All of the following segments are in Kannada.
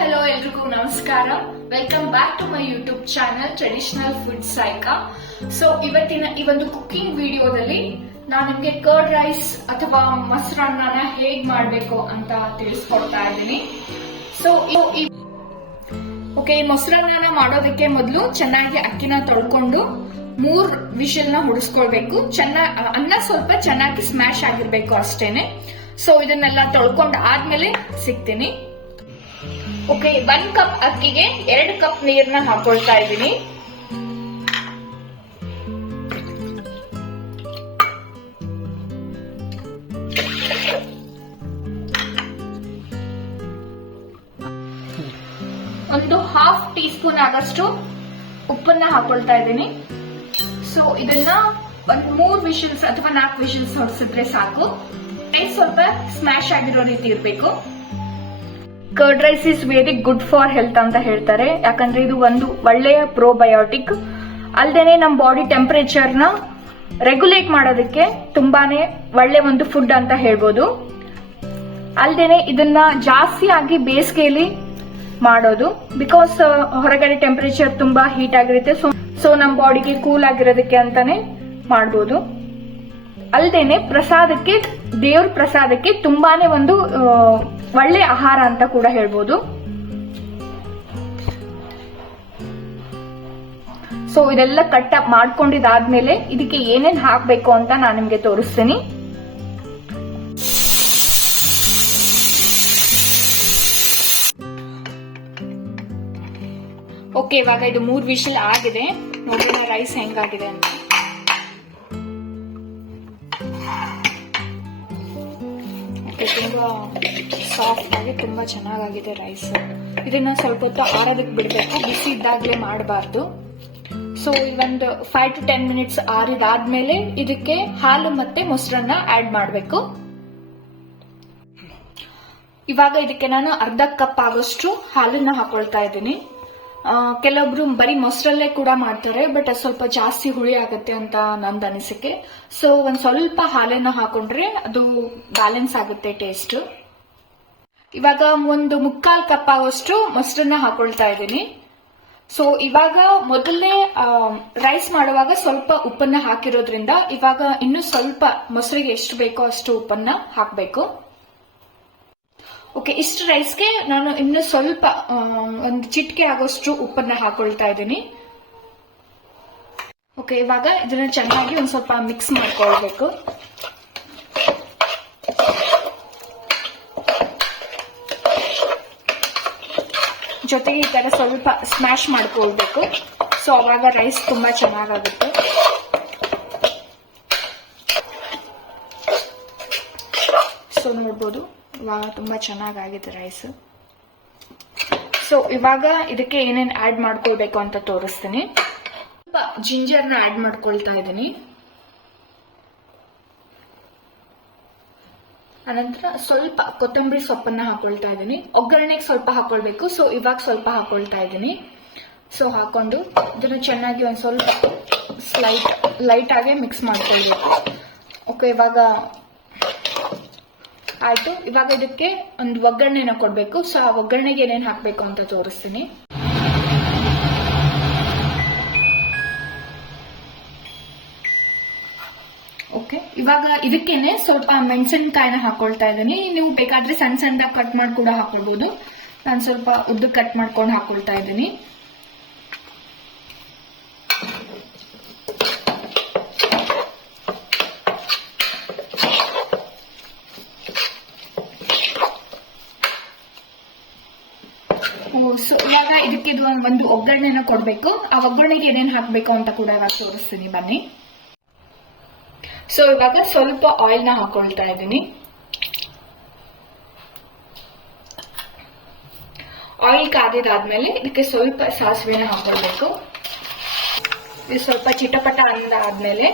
ಹಲೋ ಎಲ್ರಿಗೂ ನಮಸ್ಕಾರ. Welcome back to my YouTube channel traditional food ಸೈಕಾ. ಸೊ ಇವತ್ತಿನ ಈ ಒಂದು ಕುಕಿಂಗ್ ವಿಡಿಯೋದಲ್ಲಿ ನಾನು ನಿಮ್ಗೆ ಕರ್ಡ್ ರೈಸ್ ಅಥವಾ ಮೊಸರನ್ನನ ಹೇಗ್ ಮಾಡ್ಬೇಕು ಅಂತ ತಿಳಿಸ್ಕೊಡ್ತಾ ಇದ್ದೀನಿ. ಸೊ ಈ ಮೊಸರನ್ನ ಮಾಡೋದಕ್ಕೆ ಮೊದಲು ಚೆನ್ನಾಗಿ ಅಕ್ಕಿನ ತೊಳ್ಕೊಂಡು 3 ವಿಷಲ್ನ ಹುಡಿಸ್ಕೊಳ್ಬೇಕು. ಅನ್ನ ಸ್ವಲ್ಪ ಚೆನ್ನಾಗಿ ಸ್ಮ್ಯಾಶ್ ಆಗಿರ್ಬೇಕು ಅಷ್ಟೇನೆ. ಸೊ ಇದನ್ನೆಲ್ಲ ತೊಳ್ಕೊಂಡು ಆದ್ಮೇಲೆ ಸಿಗ್ತೀನಿ. 1 ಕಪ್ ಅಕ್ಕಿಗೆ 2 ಕಪ್ ನೀರನ್ನ ಹಾಕೊಳ್ತಾ ಇದ್ದೀನಿ. ಒಂದು 1/2 ಟೀ ಸ್ಪೂನ್ ಆಗಷ್ಟು ಉಪ್ಪನ್ನ ಹಾಕೊಳ್ತಾ ಇದ್ದೀನಿ. ಸೊ ಇದನ್ನ ಒಂದು 3 ವಿಷಲ್ಸ್ ಅಥವಾ 4 ವಿಷಲ್ಸ್ ಹೊಡಿಸಿದ್ರೆ ಸಾಕು. ರೈಸ್ ಸ್ವಲ್ಪ ಸ್ಮ್ಯಾಶ್ ಆಗಿರೋ ರೀತಿ ಇರಬೇಕು. Curd rice is very good for health ಅಂತ ಹೇಳ್ತಾರೆ, ಯಾಕಂದ್ರೆ ಇದು ಒಂದು ಒಳ್ಳೆಯ ಪ್ರೋಬಯೋಟಿಕ್. ಅಲ್ಲದೆ ನಮ್ಮ ಬಾಡಿ ಟೆಂಪರೇಚರ್ ನ ರೆಗ್ಯುಲೇಟ್ ಮಾಡೋದಕ್ಕೆ ತುಂಬಾನೇ ಒಳ್ಳೆ ಒಂದು ಫುಡ್ ಅಂತ ಹೇಳ್ಬೋದು. ಅಲ್ಲದೆ ಇದನ್ನ ಜಾಸ್ತಿ ಆಗಿ ಬೇಸಿಗೆಯಲ್ಲಿ ಮಾಡೋದು, ಬಿಕಾಸ್ ಹೊರಗಡೆ ಟೆಂಪರೇಚರ್ ತುಂಬಾ ಹೀಟ್ ಆಗಿರುತ್ತೆ. ಸೊ ನಮ್ಮ ಬಾಡಿಗೆ ಕೂಲ್ ಆಗಿರೋದಕ್ಕೆ ಅಂತಾನೆ ಮಾಡಬಹುದು. ಅಲ್ಲದೇನೆ ಪ್ರಸಾದಕ್ಕೆ, ದೇವ್ರ ಪ್ರಸಾದಕ್ಕೆ ತುಂಬಾನೇ ಒಂದು ಒಳ್ಳೆ ಆಹಾರ ಅಂತ ಕೂಡ ಹೇಳ್ಬೋದು. ಸೊ ಇದೆಲ್ಲ ಕಟ್ ಮಾಡ್ಕೊಂಡಿದ್ದಾದ್ಮೇಲೆ ಇದಕ್ಕೆ ಏನೇನ್ ಹಾಕ್ಬೇಕು ಅಂತ ನಾನು ನಿಮ್ಗೆ ತೋರಿಸ್ತೀನಿ. ಓಕೆ, ಇವಾಗ ಇದು 3 ವಿಷಲ್ ಆಗಿದೆ. ನೋಡೋಣ ರೈಸ್ ಹೆಂಗಾಗಿದೆ ಅಂತ. ತುಂಬಾ ಸಾಫ್ಟ್ ಆಗಿ ತುಂಬಾ ಚೆನ್ನಾಗಿದೆ ರೈಸ್. ಇದನ್ನ ಸ್ವಲ್ಪ ಹೊತ್ತು ಆರೋದಕ್ಕೆ ಬಿಡಬೇಕು, ಬಿಸಿ ಇದ್ದಾಗಲೇ ಮಾಡಬಾರ್ದು. ಸೊ ಒಂದು 5 to 10 ಮಿನಿಟ್ಸ್ ಆರಿದಾದ್ಮೇಲೆ ಇದಕ್ಕೆ ಹಾಲು ಮತ್ತೆ ಮೊಸರನ್ನ ಆಡ್ ಮಾಡಬೇಕು. ಇವಾಗ ಇದಕ್ಕೆ ನಾನು 1/2 ಕಪ್ ಆಗೋಷ್ಟು ಹಾಲನ್ನ ಹಾಕೊಳ್ತಾ ಇದ್ದೀನಿ. ಕೆಲವೊಬ್ರು ಬರೀ ಮೊಸರಲ್ಲೇ ಕೂಡ ಮಾಡ್ತಾರೆ, ಬಟ್ ಅದು ಸ್ವಲ್ಪ ಜಾಸ್ತಿ ಹುಳಿ ಆಗುತ್ತೆ ಅಂತ ನಂದು ಅನಿಸಿಕೆ. ಸೊ ಒಂದ್ ಸ್ವಲ್ಪ ಹಾಲನ್ನ ಹಾಕೊಂಡ್ರೆ ಅದು ಬ್ಯಾಲೆನ್ಸ್ ಆಗುತ್ತೆ ಟೇಸ್ಟ್. ಇವಾಗ ಒಂದು 3/4 ಕಪ್ ಆಗೋಷ್ಟು ಮೊಸರನ್ನ ಹಾಕೊಳ್ತಾ ಇದ್ದೀನಿ. ಸೊ ಇವಾಗ ಮೊದಲನೇ ರೈಸ್ ಮಾಡುವಾಗ ಸ್ವಲ್ಪ ಉಪ್ಪನ್ನ ಹಾಕಿರೋದ್ರಿಂದ ಇವಾಗ ಇನ್ನು ಸ್ವಲ್ಪ ಮೊಸರಿಗೆ ಎಷ್ಟು ಬೇಕೋ ಅಷ್ಟು ಉಪ್ಪನ್ನ ಹಾಕಬೇಕು. ಓಕೆ, ಇಷ್ಟು ರೈಸ್ಗೆ ನಾನು ಇನ್ನು ಸ್ವಲ್ಪ ಒಂದು ಚಿಟಿಕೆ ಆಗೋಷ್ಟು ಉಪ್ಪನ್ನ ಹಾಕೊಳ್ತಾ ಇದ್ದೀನಿ. ಓಕೆ, ಇವಾಗ ಇದನ್ನ ಚೆನ್ನಾಗಿ ಒಂದ್ ಸ್ವಲ್ಪ ಮಿಕ್ಸ್ ಮಾಡ್ಕೊಳ್ಬೇಕು. ಜೊತೆಗೆ ಈ ತರ ಸ್ವಲ್ಪ ಸ್ಮ್ಯಾಶ್ ಮಾಡ್ಕೊಳ್ಬೇಕು. ಸೊ ಅವಾಗ ರೈಸ್ ತುಂಬಾ ಚೆನ್ನಾಗಾಗುತ್ತೆ. ಸೊ ನೋಡ್ಬೋದು, ಇವಾಗ ತುಂಬಾ ಚೆನ್ನಾಗಿದೆ ರೈಸ್. ಸೊ ಇವಾಗ ಇದಕ್ಕೆ ಏನೇನ್ ಆಡ್ ಮಾಡ್ಕೊಳ್ಬೇಕು ಅಂತ ತೋರಿಸ್ತೀನಿ. ಸ್ವಲ್ಪ ಜಿಂಜರ್ನ ಆಡ್ ಮಾಡ್ಕೊಳ್ತಾ ಇದ್ದೀನಿ. ಅನಂತರ ಸ್ವಲ್ಪ ಕೊತ್ತಂಬರಿ ಸೊಪ್ಪನ್ನ ಹಾಕೊಳ್ತಾ ಇದ್ದೀನಿ. ಒಗ್ಗರಣೆಗೆ ಸ್ವಲ್ಪ ಹಾಕೊಳ್ಬೇಕು. ಸೊ ಇವಾಗ ಸ್ವಲ್ಪ ಹಾಕೊಳ್ತಾ ಇದ್ದೀನಿ. ಸೊ ಹಾಕೊಂಡು ಇದನ್ನ ಚೆನ್ನಾಗಿ ಒಂದ್ ಸ್ವಲ್ಪ ಲೈಟ್ ಆಗಿ ಮಿಕ್ಸ್ ಮಾಡ್ಕೊಳ್ಬೇಕು. ಓಕೆ, ಇವಾಗ ಆಯ್ತು. ಇವಾಗ ಇದಕ್ಕೆ ಒಂದು ಒಗ್ಗರಣೆನ ಕೊಡ್ಬೇಕು. ಸೊ ಆ ಒಗ್ಗರಣೆಗೆ ಏನೇನ್ ಹಾಕ್ಬೇಕು ಅಂತ ತೋರಿಸ್ತೀನಿ. ಓಕೆ, ಇವಾಗ ಇದಕ್ಕೇನೆ ಸ್ವಲ್ಪ ಮೆಣಸಿನಕಾಯಿನ ಹಾಕೊಳ್ತಾ ಇದ್ದೀನಿ. ನೀವು ಬೇಕಾದ್ರೆ ಸಣ್ಣ ಸಣ್ಣದಾಗಿ ಕಟ್ ಮಾಡಿ ಕೂಡ ಹಾಕೊಳ್ಬಹುದು. ನಾನು ಸ್ವಲ್ಪ ಉದ್ದ ಕಟ್ ಮಾಡ್ಕೊಂಡು ಹಾಕೊಳ್ತಾ ಇದ್ದೀನಿ. ಸೊ ಇವಾಗ ಇದಕ್ಕೆ ಇದು ಒಂದು ಒಗ್ಗರಣೆನ ಕೊಡ್ಬೇಕು. ಆ ಒಗ್ಗರಣೆಗೆ ಏನೇನ್ ಹಾಕ್ಬೇಕು ಅಂತ ಕೂಡ ಇವಾಗ ತೋರಿಸ್ತೀನಿ, ಬನ್ನಿ. ಸೊ ಇವಾಗ ಸ್ವಲ್ಪ ಆಯಿಲ್ ನ ಹಾಕೊಳ್ತಾ ಇದ್ದೀನಿ. ಆಯಿಲ್ ಕಾದಿದಾದ್ಮೇಲೆ ಇದಕ್ಕೆ ಸ್ವಲ್ಪ ಸಾಸಿವೆನ ಹಾಕೊಳ್ಬೇಕು. ಇದು ಸ್ವಲ್ಪ ಚಿಟಪಟ ಆದ್ಮೇಲೆ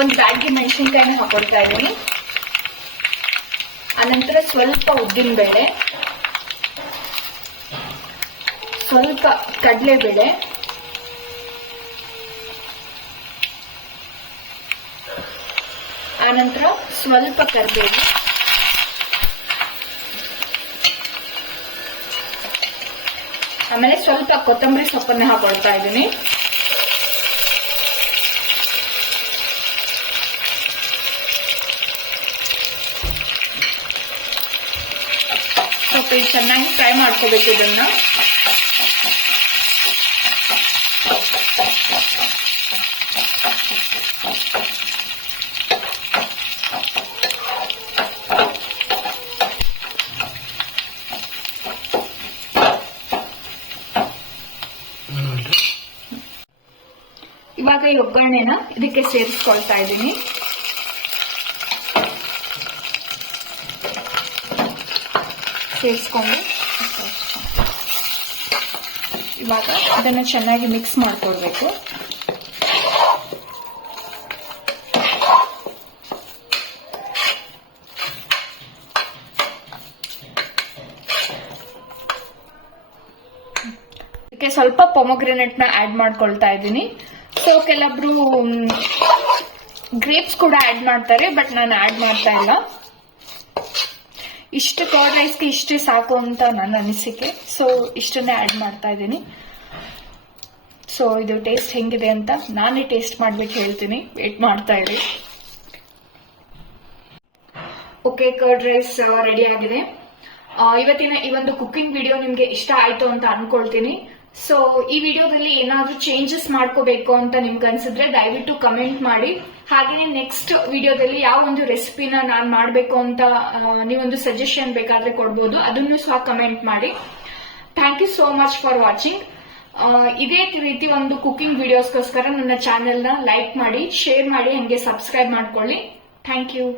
ಒಂದು ಬ್ಯಾಡ್ಗೆ ಮೆಣಸಿನ್ಕಾಯಿನ ಹಾಕೊಳ್ತಾ ಇದ್ದೀನಿ. ಅನಂತರ ಸ್ವಲ್ಪ ಉದ್ದಿನ ಬೇಳೆ, ಸ್ವಲ್ಪ ಕಡಲೆಬೇಳೆ, ಆನಂತರ ಸ್ವಲ್ಪ ಕರಿಬೇವು, ಆಮೇಲೆ ಸ್ವಲ್ಪ ಕೊತ್ತಂಬರಿ ಸೊಪ್ಪನ್ನ ಹಾಕೊಳ್ತಾ ಇದ್ದೀನಿ. ಸ್ವಲ್ಪ ಚೆನ್ನಾಗಿ ಫ್ರೈ ಮಾಡ್ಕೋಬೇಕು ಇದನ್ನ. ಇವಾಗ ಈ ಒಗ್ಗರಣೆನ ಇದಕ್ಕೆ ಸೇರಿಸ್ಕೊಳ್ತಾ ಇದ್ದೀನಿ. ಸೇರಿಸ್ಕೊಂಡು ಇವಾಗ ಅದನ್ನ ಚೆನ್ನಾಗಿ ಮಿಕ್ಸ್ ಮಾಡ್ಕೊಳ್ಬೇಕು. ಇದಕ್ಕೆ ಸ್ವಲ್ಪ ಪೊಮೊಗ್ರೆನೇಟ್ ನ ಆಡ್ ಮಾಡ್ಕೊಳ್ತಾ ಇದ್ದೀನಿ. ಸೊ ಕೆಲವೊಬ್ರು ಗ್ರೇಪ್ಸ್ ಕೂಡ ಆಡ್ ಮಾಡ್ತಾರೆ, ಬಟ್ ನಾನು ಆಡ್ ಮಾಡ್ತಾ ಇಲ್ಲ. ಇಷ್ಟು ಕರ್ಡ್ ರೈಸ್ಗೆ ಇಷ್ಟೇ ಸಾಕು ಅಂತ ನನ್ನ ಅನಿಸಿಕೆ. ಸೊ ಇಷ್ಟನ್ನೇ ಆಡ್ ಮಾಡ್ತಾ ಇದ್ದೀನಿ. ಸೊ ಇದು ಟೇಸ್ಟ್ ಹೆಂಗಿದೆ ಅಂತ ನಾನೇ ಟೇಸ್ಟ್ ಮಾಡ್ಬಿಟ್ಟು ಹೇಳ್ತೀನಿ. ವೇಟ್ ಮಾಡ್ತಾ ಇರಿ. ಓಕೆ, ಕರ್ಡ್ ರೈಸ್ ರೆಡಿ ಆಗಿದೆ. ಇವತ್ತಿನ ಈ ಒಂದು ಕುಕಿಂಗ್ ವಿಡಿಯೋ ನಿಮ್ಗೆ ಇಷ್ಟ ಆಯ್ತು ಅಂತ ಅನ್ಕೊಳ್ತೀನಿ. ಸೊ ಈ ವಿಡಿಯೋದಲ್ಲಿ ಏನಾದ್ರೂ ಚೇಂಜಸ್ ಮಾಡ್ಕೋಬೇಕು ಅಂತ ನಿಮ್ಗೆ ಅನ್ಸಿದ್ರೆ ದಯವಿಟ್ಟು ಕಮೆಂಟ್ ಮಾಡಿ. ಹಾಗೆಯೇ ನೆಕ್ಸ್ಟ್ ವಿಡಿಯೋದಲ್ಲಿ ಯಾವ ಒಂದು ರೆಸಿಪಿನ ನಾನು ಮಾಡಬೇಕು ಅಂತ ನೀವೊಂದು ಸಜೆಷನ್ ಬೇಕಾದ್ರೆ ಕೊಡ್ಬೋದು, ಅದನ್ನು ಸಹ ಕಮೆಂಟ್ ಮಾಡಿ. Thank you so much for watching. ಇದೇ ರೀತಿ ಒಂದು ಕುಕಿಂಗ್ ವಿಡಿಯೋಸ್ಗೋಸ್ಕರ ನನ್ನ ಚಾನೆಲ್ನ ಲೈಕ್ ಮಾಡಿ, ಶೇರ್ ಮಾಡಿ, ಹಂಗೆ ಸಬ್ಸ್ಕ್ರೈಬ್ ಮಾಡ್ಕೊಳ್ಳಿ. Thank you.